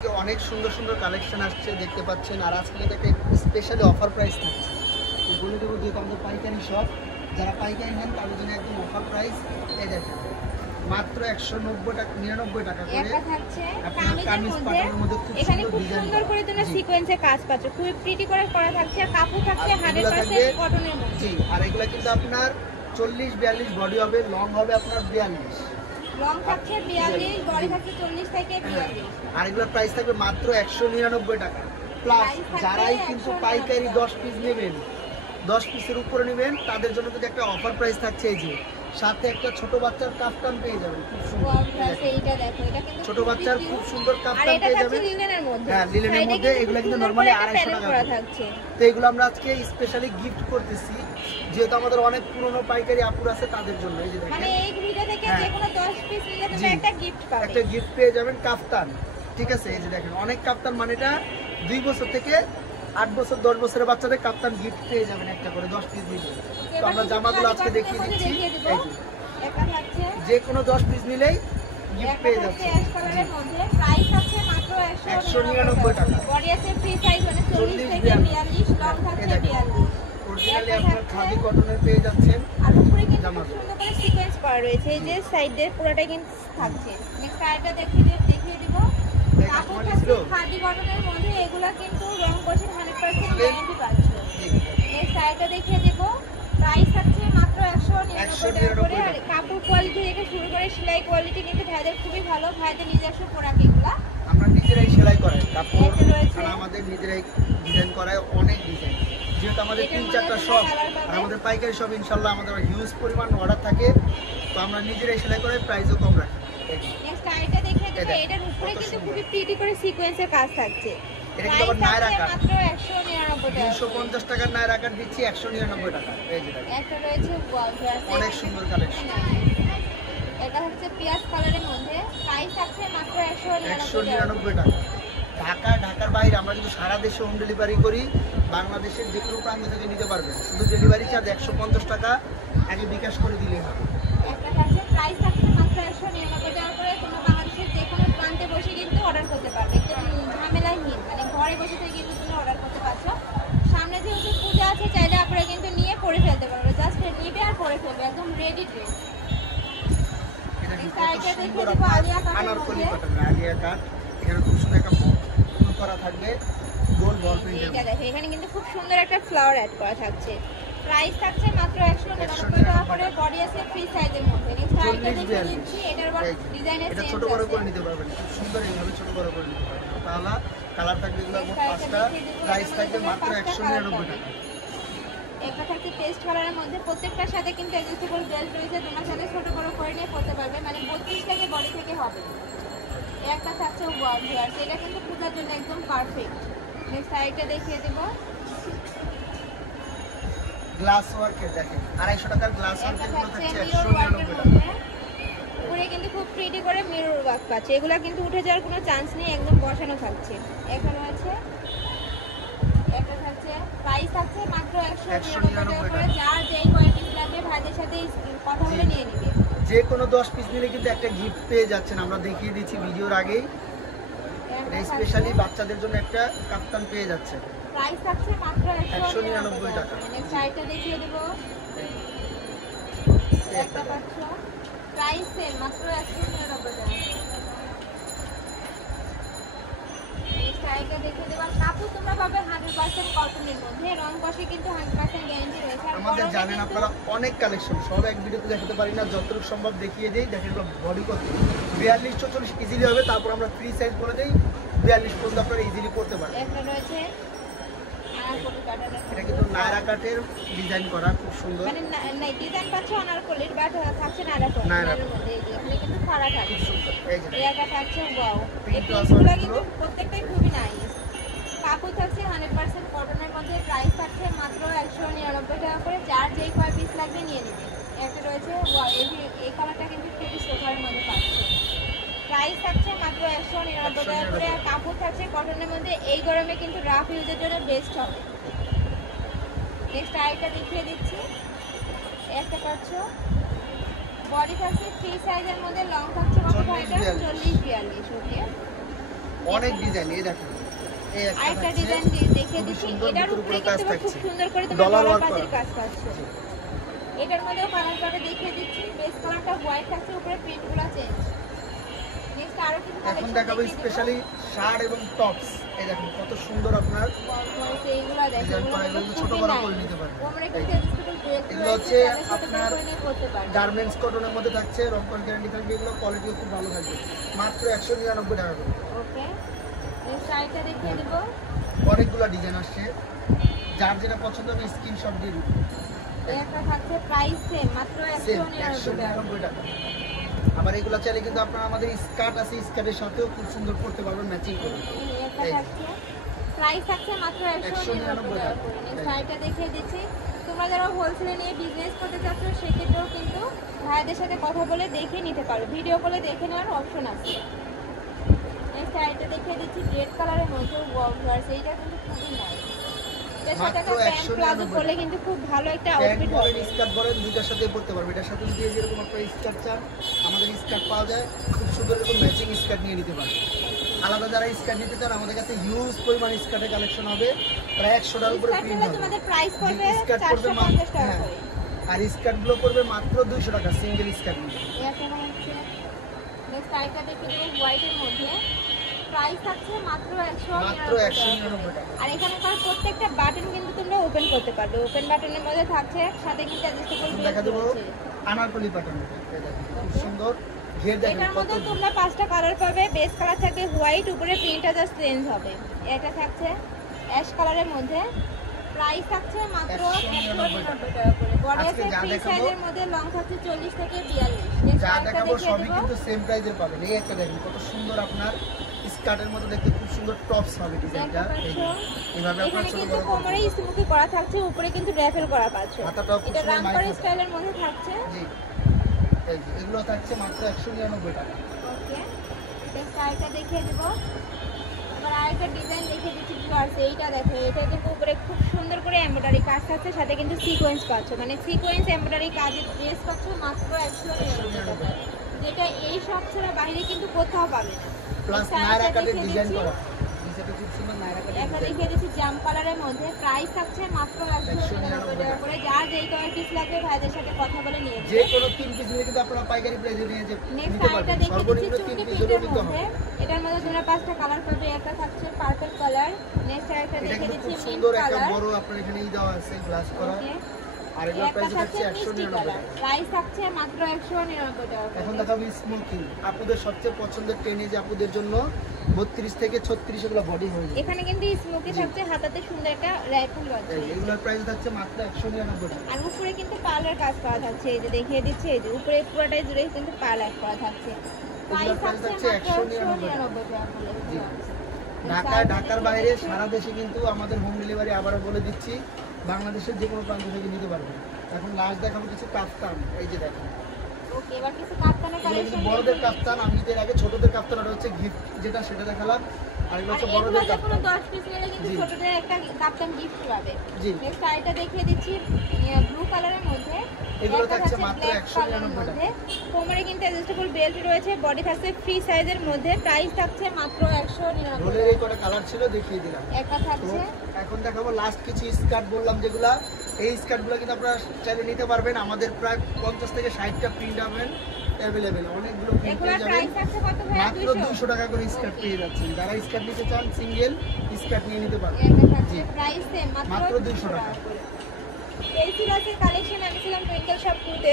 অনেক সুন্দর সুন্দর কালেকশন আসছে দেখতে পাচ্ছেন। আর আজকে একটা স্পেশালি অফার প্রাইস থাকছে, বলে দেবো যেহেতু আমাদের পাইকারি শপ, যারা পাইকারি নেন তাদের জন্য একদম অফার প্রাইস। এই দেখেন মাত্র 190 টাকা 99 টাকা করে এটা থাকছে কামিজ পাটনের মধ্যে খুব এখানে সুন্দর খুব ডিজাইন সুন্দর করে তোমরা সিকোয়েন্সে কাজ পাচ্ছ, খুব প্রিটি করে করা থাকছে। কাপড় থাকছে 100% কটনের মধ্যে। জি, আর এগুলা কিন্তু আপনার 40-42 বডি হবে, লং হবে আপনার 42, লং থাকছে 42, বডি থাকছে 40 থেকে 42। আর এগুলোর প্রাইস থাকবে মাত্র 199 টাকা প্লাস। যারাই কিন্তু পাইকারি 10 পিস নেবেন, 10 পিসের উপরে নেবেন, তাদের জন্য কিন্তু একটা অফার প্রাইস থাকছে। এই যে সাথে একটা ছোট বাচ্চার কাফতান পেয়ে যাবেন, খুব সুন্দর। এইটা দেখো, এটা কিন্তু ছোট বাচ্চার খুব সুন্দর কাফতান পেয়ে যাবেন। লিনেনের মধ্যে, হ্যাঁ লিনেনের মধ্যে। এগুলো কিন্তু নরমালি 250 টাকা করা থাকছে। তো এগুলো আমরা আজকে স্পেশালি গিফট করতেছি, যেহেতু আমাদের অনেক পুরনো পাইকারি আপুর আছে তাদের জন্য। এই যে দেখেন, মানে এই ভিডিও থেকে যে কোনো 10 পিস নিলে তোমরা একটা গিফট পাবে, একটা গিফট পেয়ে যাবেন কাফতান। ঠিক আছে, এই যে দেখেন অনেক কাফতান, মানে এটা 2 বছর থেকে 8 বছর 10 বছরের বাচ্চাদের কাপ্তান গিফট পেয়ে যাবেন একটা করে 10 পিস নিলে। তো আমরা জামাগুলো আজকে দেখিয়ে দিচ্ছি। এই যে এটা থাকছে যে কোনো 10 পিস নিলেই গিফট পেয়ে যাচ্ছে। অ্যাশ কালারের মধ্যে প্রাইস আছে মাত্র 199 টাকা। বডি আছে ফ্রি সাইজ, মানে 40 থেকে 42, লং থাকছে 42। অরিজিনালি আপনারা খাদি কটনের পেয়ে যাচ্ছেন। আর উপরে কিন্তু খুব সুন্দর করে সিকোয়েন্স করা রয়েছে, এই যে সাইডে পুরোটাই কিন্তু থাকছে। নেক্সট আইটা দেখিয়ে দিব। কাপড় থাকছে খাদি কটনের মধ্যে, এগুলা কিন্তু রং কোশন 100% গ্যারান্টি পাচ্ছ। নেক্সট আইটা দেখিয়ে দিব। প্রাইস আছে মাত্র 199 টাকা করে। আর কাপড় কোয়ালিটি থেকে শুরু করে সেলাই কোয়ালিটি কিন্তু ভাইদের খুবই ভালো। ভাইদের নিজস্ব প্রোডাক্ট এগুলা, আমরা নিজেরাই সেলাই করাই কাপড়, আর আমাদের নিজেরাই ডিজাইন করায় অনেক ডিজাইন। যেহেতু আমাদের 3-4টা শপ আর আমাদের পাইকারি শপ, ইনশাল্লাহ আমাদের হিউজ পরিমাণ অর্ডার থাকে, তো আমরা নিজেরাই সেলাই করাই, প্রাইসও কম রাখি। নেক্সট আইটা দেখিয়ে দেব। এটার উপরে কিন্তু খুবই প্রিটি করে সিকোয়েন্সের কাজ থাকছে। এটা কিন্তু আবার নায়রা কাট, মাত্র 199 টাকা। 250 টাকার নায়রা কাট দিচ্ছি 199 টাকা। এই যে দেখেন একটা রয়েছে অনেক সুন্দর কালেকশন। এটা হচ্ছে পিয়াজ কালারের মধ্যে, প্রাইস আছে মাত্র 199 টাকা। ঢাকার বাইরে আমরা কিন্তু সারা দেশে হোম ডেলিভারি করি, বাংলাদেশের যে কোনো প্রান্ত থেকে নিতে পারবেন। শুধু ডেলিভারি চার্জ 150 টাকা আগে বিকাশ করে দিলেই হবে। একটা আছে প্রাইস আছে মাত্র 199 টাকা করে। তোমরা বাংলাদেশের যে কোনো প্রান্তে বসে কিন্তু অর্ডার করতে পারবে, একদম ঝামেলাহীন, মানে ঘরে বসে থেকে কিন্তু তুমি অর্ডার করতে পারছো। সামনে যেহেতু পূজা আছে, চাইলে আপনারা কিন্তু নিয়ে পরে ফেলতে পারবে, জাস্ট নিবে আর পরে ফেলবে, একদম ready dress. Anarkali cotton, Alia cut, এখানে খুব সুন্দর একটা ফুল করা থাকবে, গোল বল প্রিন্ট। এটা দেখো, এখানে কিন্তু খুব সুন্দর একটা ফ্লাওয়ার অ্যাড করা থাকছে। প্রাইস থাকছে মাত্র 199 টাকা করে। বডি আছে ফ্রি সাইজের মধ্যে। নেক্সট আইটা দেখিয়ে দিচ্ছি। এটার বড় ডিজাইনের এটা ছোট বড় করে নিতে পারবেন, খুব সুন্দর এইভাবে ছোট বড় করে নিতে পারবেন। তাহলে কালার থাকবে এগুলো মোট 5টা, প্রাইস থাকবে মাত্র 199 টাকা। একটা থাকছে পেস্ট কালারের মধ্যে, প্রত্যেকটার সাথে কিন্তু অ্যাডজাস্টেবল বেল্ট রয়েছে, তোমার সাথে ছোট বড় করে নিয়ে পড়তে পারবে, মানে 32 থেকে বডি থেকে হবে। একটা থাকছে ওয়াও ভিউয়ার্স, এটা কিন্তু পূজার জন্য একদম পারফেক্ট। নেক্সট আইটা দেখিয়ে দেব। গ্লাস ওয়ার্কের দেখেন 250 টাকার গ্লাস ওয়ার্কের গুলো থাকছে 199 টাকা। উপরে কিন্তু খুব প্রিটি করে মিরর ওয়ার্ক পাচ্ছে, এগুলা কিন্তু উঠে যাওয়ার কোনো চান্স নেই, একদম বসানো থাকছে। এখানে আছে একটা থাকছে, প্রাইস আছে মাত্র 199 টাকা করে। যার যেই কোয়ালিটি লাগবে ভাইদের সাথে কথা বলে নিয়ে নিবে। যে কোনো 10 পিস নিলে কিন্তু একটা গিফট পেয়ে যাচ্ছেন, আমরা দেখিয়ে দিচ্ছি ভিডিওর আগেই। এটা স্পেশালি বাচ্চাদের জন্য একটা কাপ্তান পেয়ে যাচ্ছে, প্রাইস আছে মাত্র 199 টাকা। নেক্সট আইটা দেখিয়ে দেব। একটা পাচ্ছ, প্রাইস সেম মাত্র 199 টাকা। নেক্সট আইটা দেখিয়ে দেব। কাপড় তোমরা পাবে 100% কটনের মধ্যে, রং কষে কিন্তু 100% গ্যারান্টি রয়েছে। আমাদের জানেন আপনারা অনেক কালেকশন, সব এক ভিডিওতে দেখাতে পারি না, যতটুকু সম্ভব দেখিয়ে দেই। দেখেন বডি কত 42-44 ইজিলি হবে, তারপর আমরা ফ্রি সাইজ বলে দেই 42 পর্যন্ত আপনারা ইজিলি করতে পারবেন। একটা রয়েছে আনারকলি কাটার, এটা কিন্তু নায়রা কাটের ডিজাইন করা, খুব সুন্দর, মানে নাই ডিজাইন পাচ্ছ আনারকলির, বাট থাকছে নায়রার মধ্যে। এখানে কিন্তু ফাড়া থাকে, খুব সুন্দর। এই যে এটা থাকছে ওয়াও, এই পিসগুলো কিন্তু প্রত্যেকটাই খুবই নাইস। কাপড় থাকছে 100% কটনের মধ্যে, প্রাইস থাকছে মাত্র 199 টাকা করে। যার যেই কয় পিস লাগবে নিয়ে নেবে। একটা রয়েছে ওয়াও, এই কালারটা কিন্তু খুবই সোফার মধ্যে পাচ্ছে, প্রাইস থাকছে মাত্র 199 টাকা করে। আর কাপড় থাকছে কটনের মধ্যে, এই গরমে কিন্তু রাফ ইউজের জন্য বেস্ট হবে। নেক্সট আইটা দেখিয়ে দিচ্ছি। একটা পাচ্ছ, বডি থাকছে ফ্রি সাইজের মধ্যে, লং থাকছে কত ভাইটা 40-42। ওকে, অনেক ডিজাইন এই দেখেন এই আরেকটা ডিজাইন দেখিয়ে দিচ্ছি এটার উপরে কিন্তু খুব সুন্দর করে তোমরা ডলার ডলার ওয়ার্ক কাজের কাজ পাচ্ছ এটার মধ্যেও কালার পাবে দেখিয়ে দিচ্ছি বেস কালারটা হোয়াইট থাকছে উপরে প্রিন্টগুলো চেঞ্জ নেক্সট আরো কিছু এখন দেখাবো স্পেশালি শার্ট এবং টপস এই দেখুন কত সুন্দর আপনার এইগুলো দেখেন ছোট বড় করে নিতে পারবেন তোমরা কিন্তু এগুলো হচ্ছে আপনার গার্মেন্টস কটনের মধ্যে থাকছে রংকন গ্যারান্টি থাকবে এগুলো কোয়ালিটিও খুব ভালো থাকবে মাত্র 199 টাকা করে ওকে নেক্সট আইটা দেখিয়ে দেব অনেকগুলো ডিজাইন আসছে যার যেটা পছন্দ হবে স্ক্রিনশট দিয়ে দিন একটা থাকছে প্রাইস সেম মাত্র 199 টাকা আবার এগুলো চাইলে কিন্তু আপনারা আমাদের স্কার্ট আছে স্কার্টের সাথেও খুব সুন্দর করতে পারবেন ম্যাচিং করে একটা থাকছে প্রাইস থাকছে মাত্র 199 টাকা করে নেক্সট আইটা দেখিয়ে দিচ্ছি তোমরা যারা হোলসেলে নিয়ে বিজনেস করতে চাচ্ছ সেক্ষেত্রেও কিন্তু ভাইদের সাথে কথা বলে দেখে নিতে পারো ভিডিও কলে দেখে নেওয়ার অপশন আছে নেক্সট আইটা দেখিয়ে দিচ্ছি রেড কালারের মধ্যে ওয়ার্কস এইটা কিন্তু খুবই নাইস এর সাথে একটা প্যান্ট প্লাজো পরলে কিন্তু খুব ভালো একটা আউটফিট হবে স্কার্ট পরেন দুটার সাথে পরতে পারবে এটার সাথে দিয়ে যেরকম একটা স্কার্ট চান আমাদের স্কার্ট পাওয়া যায় খুব সুন্দর এরকম ম্যাচিং স্কার্ট নিয়ে নিতে পারবে আলাদা যারা স্কার্ট নিতে চান আমাদের কাছে হিউজ পরিমাণ স্কার্টের কালেকশন হবে প্রায় 100টার উপরে প্রিন্ট হবে তোমাদের প্রাইস পড়বে স্কার্ট পড়বে 450 টাকা করে আর স্কার্ট গুলো পড়বে মাত্র 200 টাকা সিঙ্গেল স্কার্ট নিলে এটা হচ্ছে নেক্সট আইটা দেখিয়ে দেব হোয়াইটের মধ্যে প্রাইস আছে মাত্র 199 টাকা আর এখানকার প্রত্যেকটা বাটন কিন্তু তোমরা ওপেন করতে পারবে ওপেন বাটনের মধ্যে থাকছে সাথে কিন্তু অ্যাডজাস্টেবল দেখা দেব আনারকলি বাটন খুব সুন্দর ঘের দেখেন এটার মধ্যে তোমরা পাঁচটা কালার পাবে বেস কালার থাকবে হোয়াইট উপরে প্রিন্টটা জাস্ট চেঞ্জ হবে এটা থাকছে অ্যাশ কালারের মধ্যে প্রাইস থাকছে মাত্র 199 টাকা করে বডি আছে ফ্রি সাইজের মধ্যে লং থাকছে 40 থেকে 42 যা দেখাবো সবই কিন্তু সেম প্রাইসে পাবেন এই একটা দেখেন কত সুন্দর আপনার স্কার্টের মধ্যে দেখতে খুব সুন্দর টপস হবে ডিজাইনটা এইভাবে আপনার ছোট বড় কোমরে স্মোকি করা থাকছে উপরে কিন্তু র্যাফেল করা পাচ্ছে এটা রামপার স্টাইলের মধ্যে থাকছে জি এই যে এগুলো থাকছে মাত্র 199 টাকা ওকে এটা স্টাইলটা দেখিয়ে দেব আবার আরেকটা ডিজাইন দেখিয়ে দিচ্ছি ভিউয়ার্স এইটা দেখো এটা কিন্তু উপরে খুব সুন্দর করে এমব্রয়ডারি কাজ থাকছে সাথে কিন্তু সিকোয়েন্স পাচ্ছ মানে সিকোয়েন্স এমব্রয়ডারি কাজের ড্রেস পাচ্ছ মাত্র 199 টাকা যেটা এই সব ছাড়া বাইরে কিন্তু কোথাও পাবে না প্লাস নায়রা কাটের ডিজাইন করা নিচেতে খুব সুন্দর নায়রা কাটের একটা দেখিয়ে দিচ্ছি জাম কালারের মধ্যে প্রাইস থাকছে মাত্র 199 টাকা করে যার যেই কয় পিস লাগবে ভাইদের সাথে কথা বলে নিয়ে যে কোনো 3 পিস নিলে কিন্তু আপনারা পাইকারি প্রাইসে নিয়ে নিতে পারবেন সর্বনিম্ন 3 পিস হলে নিতে হবে এটার মধ্যে তোমরা পাঁচটা কালার পাবে একটা থাকছে পার্পল কালার নেক্সট একটা দেখিয়ে দিচ্ছি মিন্ট সুন্দর একটা কালার বড় আপনার এখানে দেওয়া আছে গ্লাস করা আর এগুলোর প্রাইস হচ্ছে 199 টাকা প্রাইস থাকছে মাত্র 199 টাকা এখন দেখাবো স্মোকিং আপুদের সবচেয়ে পছন্দের টেনিজ আপুদের জন্য 32 থেকে 36 এগুলো বডি হয়ে যায় এখানে কিন্তু স্মোকি থাকছে হাতাতে সুন্দর একটা রাইফেল আছে এগুলোর প্রাইস থাকছে মাত্র 199 টাকা আর উপরে কিন্তু পার্লার কাজ করা থাকছে এই যে দেখিয়ে দিচ্ছি এই যে উপরে পুরোটাই জুড়ে কিন্তু পার্লার করা থাকছে প্রাইস থাকছে 199 টাকা ঢাকার বাইরে সারা দেশে কিন্তু আমাদের হোম ডেলিভারি আবারও বলে দিচ্ছি বাংলাদেশের যে কোনো প্রান্ত থেকে নিতে পারবেন এখন লাস্ট দেখাবো কিছু কাফতান এই যে দেখেন ওকে এবার কিছু কাফতানের কালেকশন বড়দের কাফতান আমি এর আগে ছোটদের কাফতান ওটা হচ্ছে গিফট যেটা সেটা দেখালাম আর এগুলো হচ্ছে বড়দের কাফতান 10 পিস নিলে কিন্তু ছোটদের একটা কাফতান গিফট পাবে জি নেক্সট আইটা দেখিয়ে দিচ্ছি ব্লু কালারের মধ্যে এগুলো থাকছে মাত্র 199 টাকা কোমরে কিন্তু অ্যাডজাস্টেবল বেল্ট রয়েছে বডি থাকছে ফ্রি সাইজের মধ্যে প্রাইস থাকছে মাত্র 199 রোলের এই কটা কালার ছিল দেখিয়ে দিলাম একটা থাকছে এখন দেখাবো লাস্ট কিছু স্কার্ট বললাম যেগুলা এই স্কার্টগুলো কিন্তু আপনারা চাইলে নিতে পারবেন আমাদের প্রায় 50 থেকে 60টা প্রিন্ট পাবেন अवेलेबल অনেকগুলো প্রিন্ট পেয়ে যাবেন মাত্র 200 টাকা করে স্কার্ট পেয়ে যাচ্ছেন যারা স্কার্ট নিতে চান সিঙ্গেল স্কার্ট নিয়ে নিতে পারবেন জি প্রাইস সেম মাত্র 200 টাকা এই ছিল আজকের কালেকশন আমি ছিলাম টুইঙ্কেল শপ 2 তে